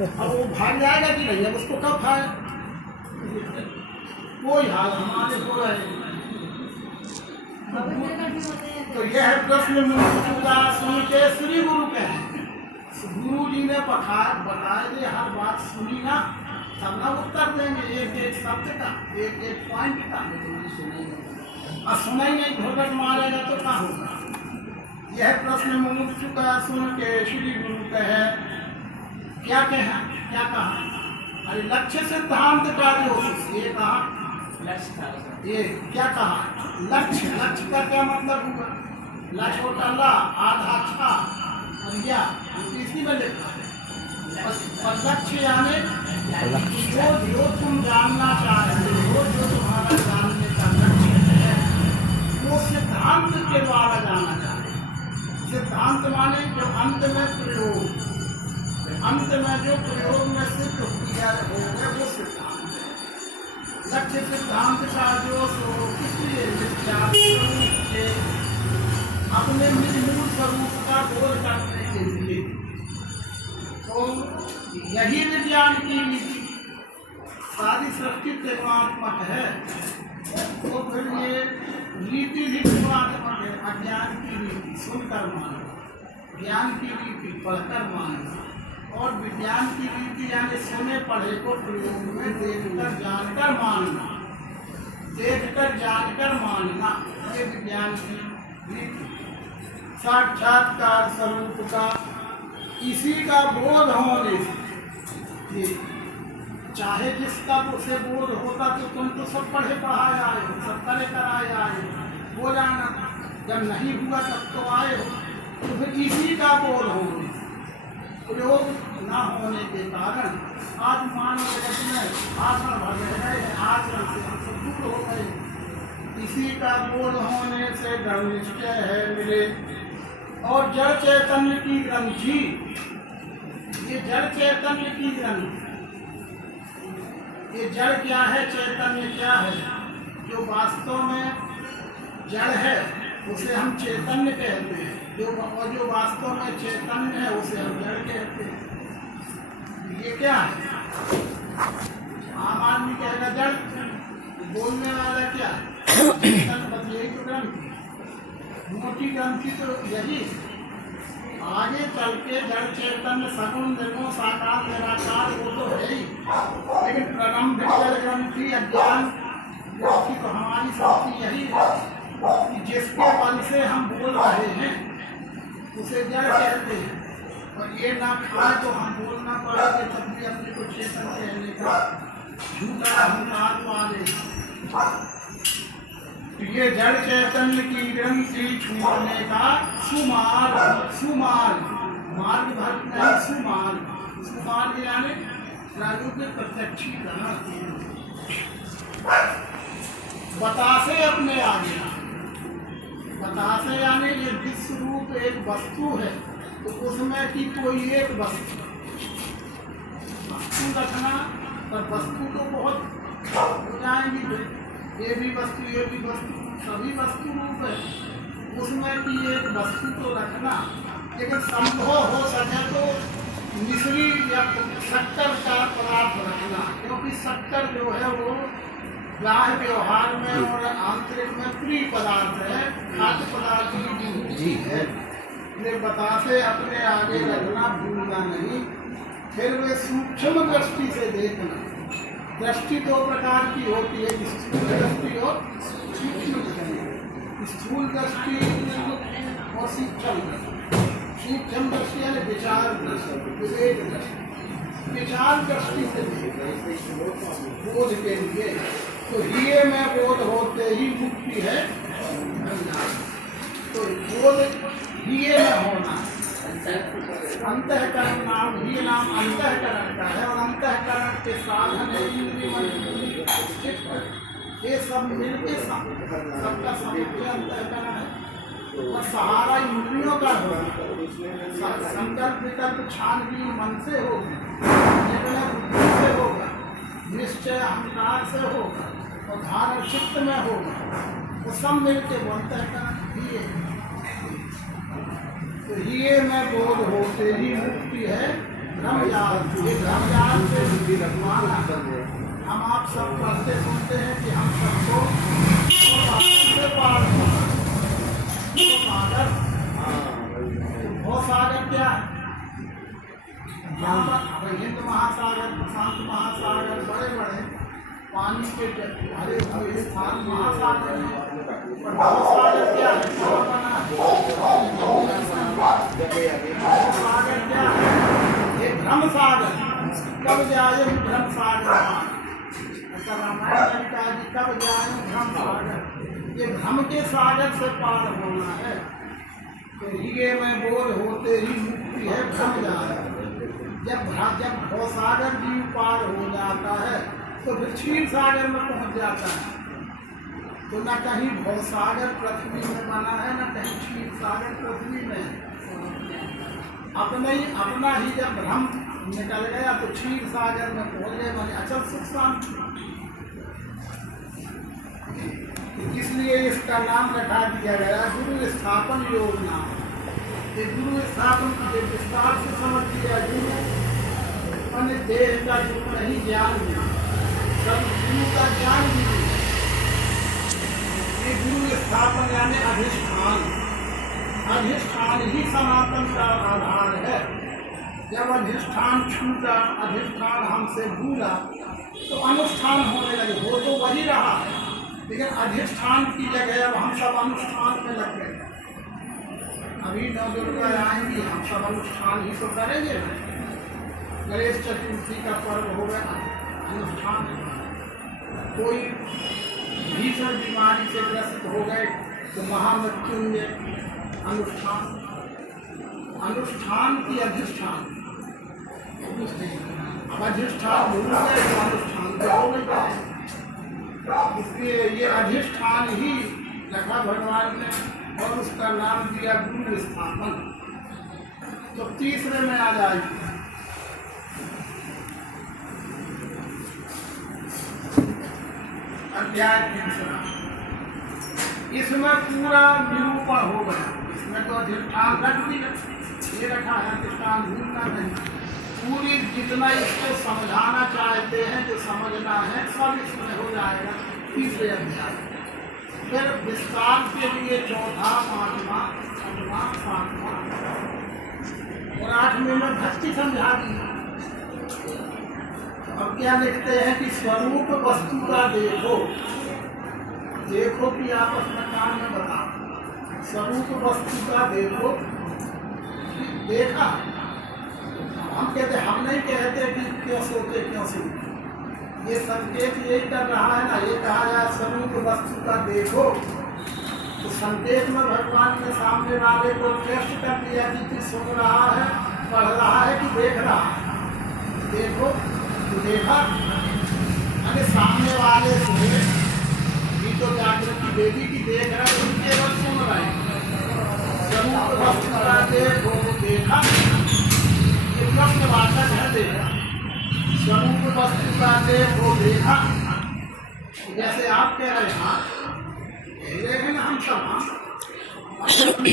अब वो भाग जाएगा कि नहीं, अब उसको कब खाए। कोई हाल हमारे हो रहे हैं। तो यह प्रश्न मुझे का सुन के श्री गुरु कहे। गुरु जी ने बताए दे हर बात सुनी ना, तब ना उत्तर देंगे एक एक शब्द का, एक एक पॉइंट का। और सुना ही नहीं, घोटक मारेगा तो क्या होगा। यह प्रश्न मुझे का सुन के श्री गुरु कहे। क्या कहा, क्या कहा? अरे लक्ष्य सिद्धांत का जो ये कहा, ये क्या कहा? लक्ष्य, लक्ष्य का क्या मतलब हुआ? लक्ष्य होता ला आधा छा और या इसी में लिखा है। और लक्ष्य यानी जो तुम जानना चाहते हो, जो तुम्हारा जानने का लक्ष्य है, वो सिद्धांत के द्वारा जाना चाहते। सिद्धांत माने जो अंत में प्रयोग, अंत में जो प्रयोग में सिद्ध किया होगा वो सिद्धांत है। लक्ष्य सिद्धांत का जो सो इसलिए अपने मूल स्वरूप का बोध करने के लिए, तो यही विज्ञान की नीति सारी सृष्टि प्रेमात्मक है। तो फिर ये नीति लिखवात्मक है। अज्ञान की नीति सुनकर मानो, ज्ञान की नीति पढ़कर मानो, और विज्ञान की नीति यानी सुने पढ़े को प्रयोग में देखकर जानकर मानना, देखकर जानकर मानना, ये विज्ञान की नीति। साक्षात्कार स्वरूप का इसी का बोध होने से, ये चाहे जिसका उसे बोध होता तो तुम तो सब पढ़े पढ़ाए आए हो, सब करे कराए आए हो जाना। जब नहीं हुआ तब तो आए हो, तो फिर इसी का बोध होने प्रयोग न होने के कारण आज मानव जगत में आचरण भर गए, आचरण से हम सब दूर हो गए। इसी का बोध होने से दृढ़ निश्चय है मिले। और जड़ चैतन्य की ग्रंथि, ये जड़ चैतन्य की ग्रंथि, ये जड़ क्या है, चैतन्य क्या है? जो वास्तव में जड़ है उसे हम चैतन्य कहते हैं, जो वास्तव में चैतन्य है उसे हम जड़ कहते हैं। ये क्या है? आम आदमी कहेगा जड़, बोलने वाला क्या? बस यही तो ग्रंथि, मोटी ग्रंथि तो यही। आगे चल के जड़ चैतन्य सगुण निर्गुण साकार निराकार वो तो है ही, लेकिन प्रारंभिक जड़ ग्रंथि अज्ञान ग्रंथि तो हमारी शक्ति यही है कि जिसके बल से हम बोल रहे हैं उसे जड़ कहते हैं। और ये ना खाए तो हम बोल ना पाएंगे, तब भी अपने को चेतन कहने का झूठा अहंकार वाले। ये जड़ चैतन्य की ग्रंथि छूटने का सुमार्ग, सुमार्ग मार्ग भर नहीं, सुमार्ग, सुमार्ग यानी प्रारूपिक प्रत्यक्षीकरण। बतासे अपने आगे, बतासे यानी ये विश्व रूप एक वस्तु है, तो उसमें की कोई एक वस्तु रखना, पर वस्तु तो बहुत हो जाएंगी, ये भी वस्तु, ये भी वस्तु, सभी वस्तु रूप है, उसमें की एक वस्तु तो रखना। लेकिन संभव हो सके तो मिश्री या शक्कर का पदार्थ रखना, क्योंकि शक्कर जो है वो बाह्य व्यवहार में और आंतरिक में प्रिय पदार्थ है, खाद्य पदार्थ की है। ये बतासे अपने आगे रखना, भूलना नहीं। फिर वे सूक्ष्म दृष्टि से देखना। दृष्टि दो प्रकार की होती है, स्थूल दृष्टि और सूक्ष्म दृष्टि। स्थूल दृष्टि और सूक्ष्म दृष्टि। सूक्ष्म दृष्टि यानी विचार दृष्टि, विवेक दृष्टि। विचार दृष्टि से बोध के लिए तो ये में बोध होते ही मुक्ति है। तो बोध ये में होना, अंतःकरण नाम, ये नाम अंतःकरण का है, और अंतःकरण के साधन है इंद्रिय मन चित्त, ये सब मिलके सबका समन्वय अंतःकरण है। और सहारा इंद्रियों का होगा, संकल्प विकल्प छानबीन मन से होगा, निर्णय बुद्धि से होगा, निश्चय अहंकार से होगा, और धारण चित्त में होगा, तो सब मिलके बनता है ये। तो ये में बोध होते ही मुक्ति है। ब्रह्मज्ञान, ये ब्रह्मज्ञान से माना हम आप सब पढ़ते सुनते हैं कि हम सबको से पार होना। सागर, सागर क्या है? हिंद महासागर, प्रशांत महासागर, बड़े बड़े पानी के भरे हुए स्थान महासागर है। सागर क्या है? कहाँ बना है? सागर क्या है? ये भ्रम सागर। कब जाए भ्रम सागर? ऐसा रामायण का जी, कब जाए भ्रम सागर? ये भ्रम के सागर से पार होना है। तो हिगे में बोल होते ही मुक्ति है भ्रम जाए। जब भवसागर जीव पार हो जाता है तो फिर क्षीर सागर में पहुंच जाता है। तो न कहीं भवसागर पृथ्वी में बना है, न कहीं क्षीर सागर पृथ्वी में है। अपना ही जब भ्रम निकल गया तो क्षीर सागर में पहुंच गए, माने अचल सुख शांति। इसलिए इसका नाम रखा दिया गया गुरु स्थापन योग नाम। ये गुरु स्थापन के विस्तार से समझ लिया। गुरु अन्य देह का गुरु नहीं, ज्ञान भी सब गुरु का ज्ञान भी। ये गुरु स्थापन यानी अधिष्ठान। अधिष्ठान ही सनातन का आधार है। जब अधिष्ठान छूटा, अधिष्ठान हमसे भूला तो अनुष्ठान होने लगे। वो तो वही रहा है, लेकिन अधिष्ठान की जगह अब हम सब अनुष्ठान में लग गए। अभी नौ दुर्गा आएंगी, हम सब अनुष्ठान ही तो करेंगे। गणेश चतुर्थी का पर्व हो गया, अनुष्ठान। कोई भीषण बीमारी से ग्रस्त हो गए तो महामृत्युंजय, अनुष्ठान। अनुष्ठान की अधिष्ठान। अब अधिष्ठान भूल गए तो अनुष्ठान तो हो गए। इसलिए ये अधिष्ठान ही रखा भगवान ने और उसका नाम दिया गुरु स्थापन। तो तीसरे में आ जाएगी अध्याय तीसरा। इसमें पूरा निरूपण हो गया। इसमें तो अधिष्ठान रख दिया, ये रखा है अधिष्ठान, भूलना नहीं। पूरी जितना इसको समझाना चाहते हैं, जो समझना है सब इसमें हो जाएगा तीसरे अध्याय। फिर विस्तार के लिए चौथा, पांचवा, छठवां, सातवां और आठवें में भक्ति समझा दी। अब क्या लिखते हैं कि स्वरूप वस्तु का देखो। देखो कि आपस में काम में बताओ। स्वरूप वस्तु का देखो, देखा। हम कहते, हम नहीं कहते कि क्यों सोते क्यों सोते। ये संकेत यही कर रहा है ना। ये कहा जाए स्वरूप वस्तु का देखो, तो संकेत में भगवान ने सामने वाले को टेस्ट कर दिया कि तू सुन रहा है, पढ़ रहा है कि देख रहा है। देखो तो देखा, अरे सामने वाले सुने भी तो जागृति देवी की देख रहा है, केवल सुन रहे हैं। स्वरूप वस्तु का देखो, देखा। ये प्रश्नवाचक है देखा। स्वरूप वस्तु का देखो, देखा। जैसे आप कह रहे हैं, लेकिन हम सब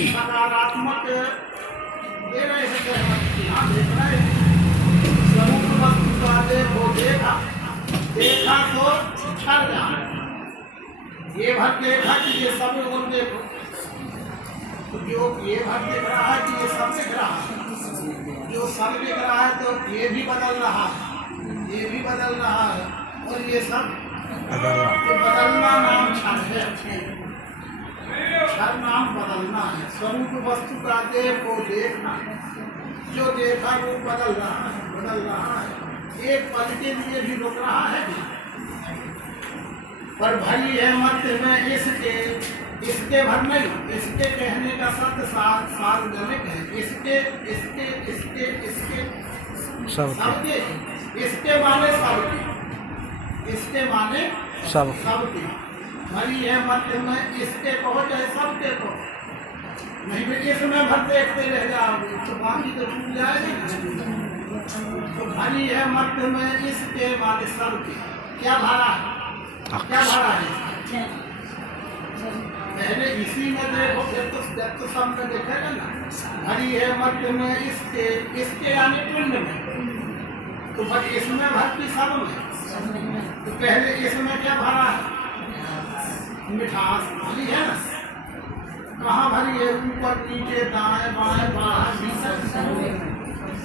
सकारात्मक दे रहे हैं, हाँ देख रहे हैं। स्वरूप वस्तु का देखो, देखा। देखा तो छल जाए, ये भर देखा कि ये सब लोग देखो। तो जो ये भर देख रहा है कि ये सब दिख रहा है, जो सब दिख रहा है तो ये भी बदल रहा है, ये भी बदल रहा है, और ये सब तो बदलना नाम छल है। छल नाम बदलना है। स्वरूप वस्तु का देखो, देखना। जो देखा वो बदल रहा है, बदल रहा है। एक पल के लिए भी रुक रहा है पर भरी है मध्य में इसके भर नहीं। इसके कहने का शब्द सार्वजनिक है। इसके इसके इसके इसके सबके, इसके माने सबके, इसके माने सबके। भरी है मध्य में इसके कहो चाहे सबके कहो, नहीं भी इसमें भर देखते रह जाओगे तो बाकी तो छूट जाएगा। तो भरी है मध्य में इसके माने सबके। क्या भरा है? क्या भरा है? पहले इसी में देखो, फिर तो सब में देखेगा ना। भरी है मध्य में इसके यानी पिंड में, तो इसमें भक्ति सब में। तो पहले इसमें क्या भरा है? मिठास भरी है ना। कहाँ भरी है? ऊपर नीचे दाएं बाएं बाहर भीतर।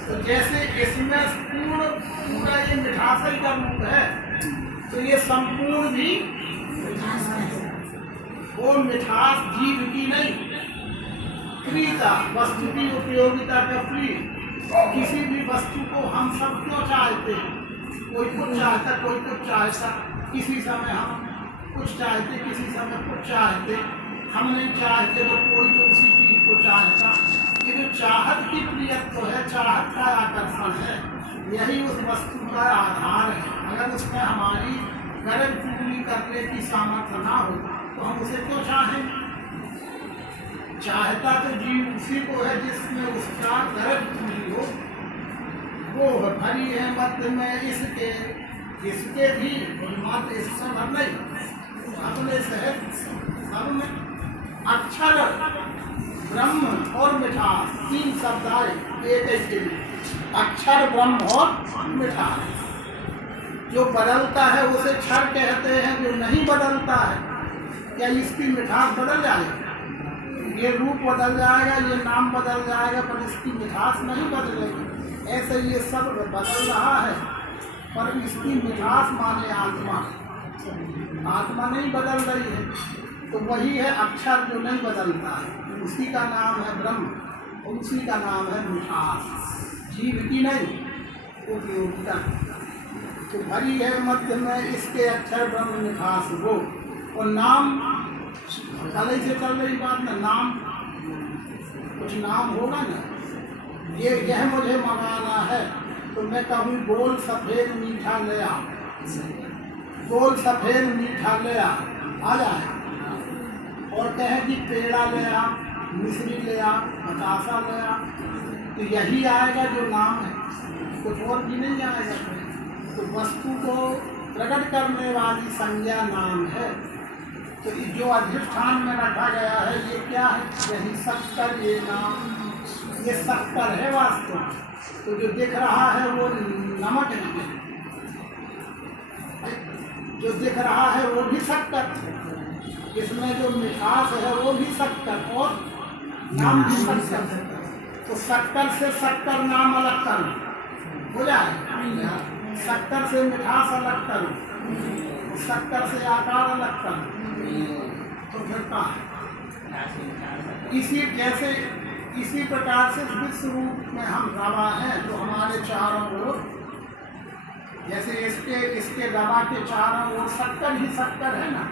तो जैसे इसमें पूरा ये मिठास ही का रूप है, तो ये संपूर्ण भी वो मिठास जीव की नहीं, प्रियता वस्तु की उपयोगिता का प्रिय। किसी भी वस्तु को हम सब क्यों चाहते हैं? कोई कुछ चाहता, कोई कुछ चाहता। किसी समय हम कुछ चाहते, किसी समय कुछ चाहते। हम नहीं चाहते तो कोई तो उसी चीज को चाहता। ये जो चाहत की प्रियत्व है, चाहत का आकर्षण है, यही उस वस्तु का आधार है। अगर उसमें हमारी गरज पूरी करने की सामर्थ्य ना हो तो हम उसे क्यों चाहें? चाहता तो जीव उसी को है जिसमें उसका गरज पूरी हो। वो भरी है मध्य में इसके भी मात्र इससे भर नहीं, अपने से सब में। अक्षर ब्रह्म और मिठास तीन शब्द आए एक के लिए। अक्षर ब्रह्म और मिठास। जो बदलता है उसे क्षर कहते हैं, जो नहीं बदलता है क्या इसकी मिठास बदल जाएगी? ये रूप बदल जाएगा, ये नाम बदल जाएगा, पर इसकी मिठास नहीं बदलेगी। ऐसे ये सब बदल रहा है, पर इसकी मिठास माने आत्मा। आत्मा नहीं बदल रही है, तो वही है अक्षर जो नहीं बदलता है, उसी का नाम है ब्रह्म और उसी का नाम है मिठास। जीव की नहीं, उपयोगिता। तो भरी है मध्य में इसके अक्षर ब्रह्म मिठास वो। और नाम कल से चल रही बात ना, नाम कुछ नाम होगा ना। यह मुझे मंगाना है तो मैं कहूँ गोल सफ़ेद मीठा ले आ, गोल सफ़ेद मीठा ले आ जाए। और कहें कि पेड़ा ले आ, मिश्री ले आ, बतासा ले आ, तो यही आएगा जो नाम है, कुछ और भी नहीं आएगा। तो वस्तु को प्रकट करने वाली संज्ञा नाम है। तो जो अधिष्ठान में रखा गया है ये क्या है? यही शक्कर, ये नाम, ये शक्कर है वास्तव। तो जो दिख रहा है वो नमक है, जो दिख रहा है वो भी शक्कर। इसमें जो मिठास है वो भी शक्कर और नाम भी शक्कर है। तो शक्कर से शक्कर नाम अलग कर हो जाए, शक्कर से मिठास अलग कर, शक्कर से आकार अलग कर, तो फिर कहाँ? इसी प्रकार से विश्व रूप में हम रवा हैं, तो हमारे चारों ओर, जैसे इसके रवा के चारों ओर शक्कर ही शक्कर है ना,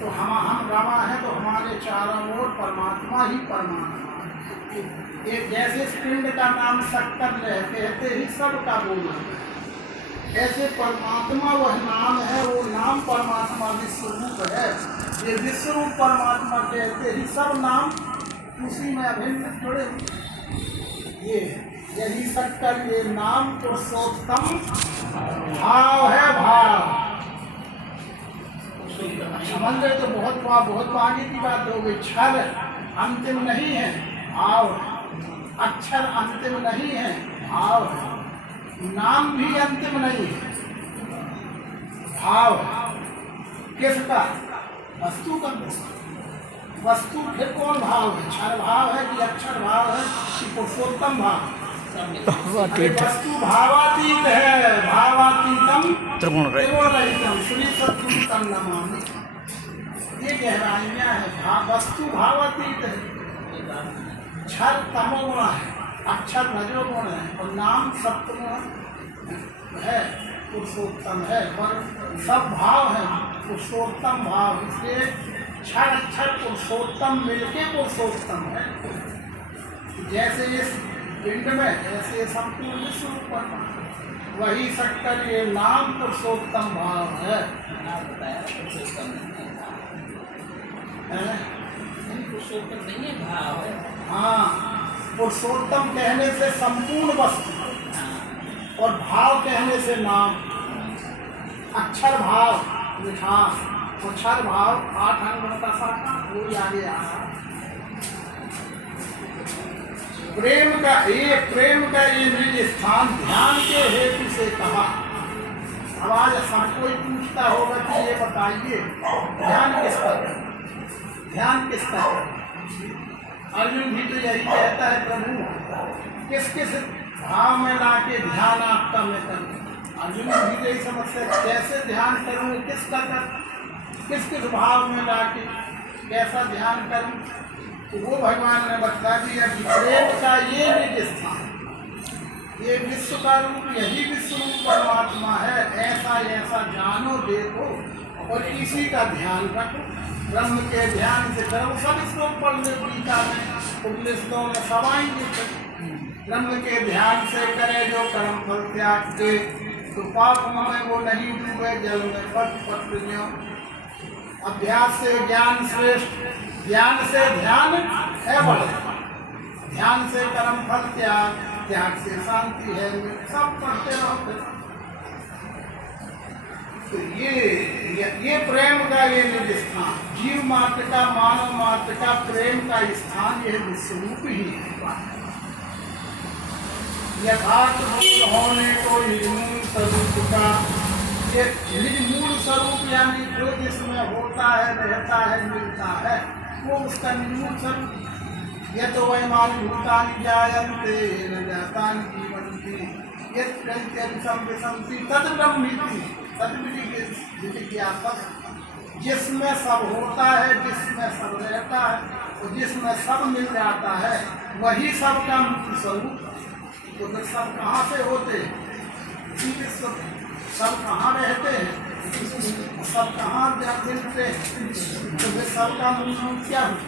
तो हम रवा है, तो हमारे चारों ओर परमात्मा ही परमात्मा। एक जैसे पिंड का नाम शक्कर कहते ही सबका बोल है, ऐसे परमात्मा वह नाम है, वो नाम परमात्मा विश्वरूप है। ये विश्वरूप परमात्मा कहते ही सब नाम उसी में अभिन्न जुड़े। ये यही शक्कर, ये नाम पुरुषोत्तम भाव है। भाव समझ गए तो बहुत आगे की बात हो गई। क्षर अंतिम नहीं है, भाव। अक्षर अंतिम नहीं है, भाव। नाम भी अंतिम नहीं है, भाव। किसका? वस्तु का। वस्तु फिर कौन भाव है? क्षर भाव है कि अक्षर भाव है कि पुरुषोत्तम भाव? वस्तु भावातीत है, भावातीतम त्रिगुणरहितम श्री सद्गुरुतम नमामि। ये गहराइयाँ है। वस्तु भावातीत है, क्षर तमोगुण है, अक्षर रजोगुण है और नाम सत्वगुण है, पुरुषोत्तम है। पर सब भाव है पुरुषोत्तम भाव, इसलिए क्षर अक्षर पुरुषोत्तम मिलके पुरुषोत्तम है। जैसे इस पिंड में ऐसे संपूर्ण विश्व पर वही शक्कर, ये नाम पुरुषोत्तम भाव है। पुरुषोत्तम नहीं है, भाव है। हाँ, पुरुषोत्तम कहने से संपूर्ण वस्तु और भाव कहने से नाम। अक्षर भाव मिठास, अक्षर भाव 8 अंगों का शाखा, वो आगे आ रहा। प्रेम का ये निज स्थान ध्यान के हेतु से कहा। अब आज सब कोई पूछता होगा कि ये बताइए ध्यान किस पर करें, ध्यान किस पर करें। अर्जुन भी तो यही कहता है, प्रभु किस किस भाव में लाके ध्यान आपका मैं करूँ। अर्जुन भी यही समझते कैसे ध्यान करूँ, किस कर किस किस भाव में लाके कैसा ध्यान करूँ। तो वो भगवान ने बता दिया कि प्रेम का ये निज स्थान, ये विश्व का रूप, यही विश्व रूप परमात्मा है, ऐसा ऐसा जानो देखो और इसी का ध्यान रखो। ब्रह्म के ध्यान से करो। सब श्लोक पढ़ लो गीता में, उपनिषदों में सवाई ब्रह्म के ध्यान से करे जो कर्म फल त्याग दे, तो पाप में वो नहीं डूबे जल में पत्र। अभ्यास से ज्ञान श्रेष्ठ, ज्ञान से ध्यान है बड़े, ध्यान से कर्म फल त्याग, त्याग से शांति है। सब पढ़ते रहो। तो ये प्रेम का ये निज स्थान, जीव मात्र का, मानव मात्र का प्रेम का स्थान यह विश्वरूप ही है। यथार्थ मूल होने को मूल स्वरूप का, ये मूल स्वरूप यानी जो जिसमें होता है, रहता है, मिलता है, वो उसका निर्मूल स्वरूप। ये तो वही मालूम भूतानि जायन्ते न जातानि जीवन्ति, ये संति तद ब्रह्मीति तद्विजिज्ञासः। जिसमें सब होता है, जिसमें सब रहता है और जिसमें सब मिल जाता है, वही सबका मुख्य स्वरूप। तो सब कहाँ से होते हैं, सब कहाँ रहते हैं, सब कहाँ मिलते हैं, तो वे सबका मूल क्या हुआ।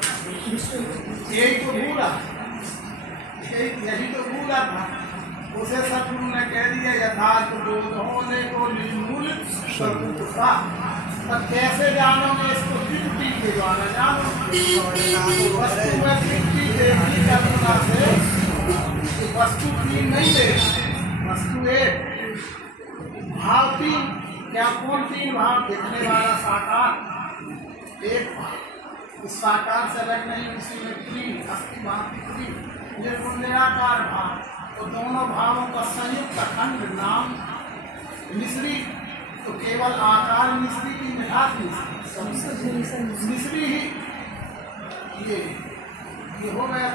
यही तो भूला, यही तो भूला था। उसे सदगुरु ने कह दिया यथार्थ बोध होने को निर्मूल स्वरूप का। पर कैसे जानोगे इसको, त्रिपुटी के द्वारा जानो। वस्तु में त्रिपुटी देखी करुणा से, वस्तु तीन नहीं दे, वस्तु एक, भाव तीन। क्या कौन तीन भाव, देखने वाला साकार एक भाव, उस साकार से अलग नहीं, उसी में तीन अस्थि भाव तीन, निर्गुण निराकार भाव। तो दोनों भावों का संयुक्त अखंड नाम मिश्री। तो केवल आकार मिश्री की मिठास मिश्री ही ये हो गया।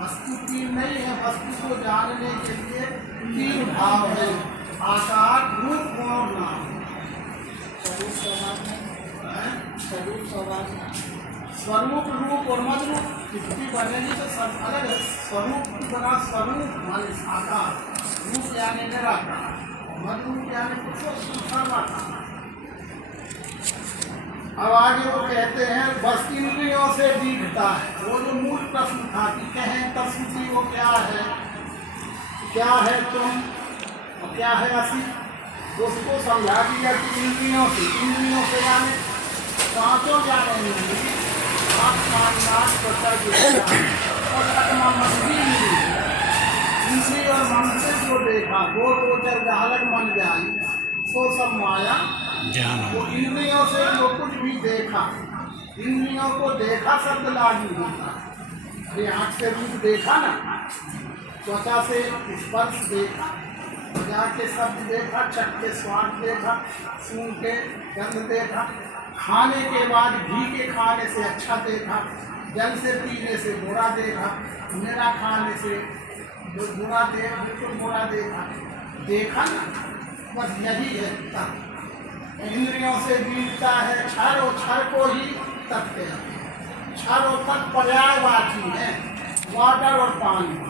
वस्तु तीन नहीं है, वस्तु को जानने के लिए तीन भाव है, आकार, रूप और नाम। स्वरूप, रूप और मदरूप किसकी बनेगी तो सब अलग है। स्वरूप की बना स्वरूप माने साकार, रूप यानी निराकार, मदरूप यानी कुछ सर्वाकार। अब आगे वो कहते हैं बस इंद्रियों से दिखता है। वो जो मूल प्रश्न था कि कहें तस्वीर वो क्या है तुम और क्या है असि, उसको समझा दिया कि इंद्रियों से यानी पांचों जाने इंद्रिय और मन से जो देखा वो गोचर जालक मन जाई, सो सब माया वो इंद्रियों से जो कुछ भी देखा, इंद्रियों को देखा शब्द लागू होता। अरे आँख से रूप देखा ना, त्वचा से स्पर्श देखा, जाके शब्द देखा, चख के स्वाद देखा, सूंघ के गंध देखा, खाने के बाद घी के खाने से अच्छा देखा, जल से पीने से बुरा देखा, मेरा खाने से बुरा बिल्कुल बुरा देखा ना। बस यही है तत्व। इंद्रियों से दिखता है क्षर, और क्षर को ही तत्व है। क्षर और तत्व पर्यायवाची है, वाटर और पानी।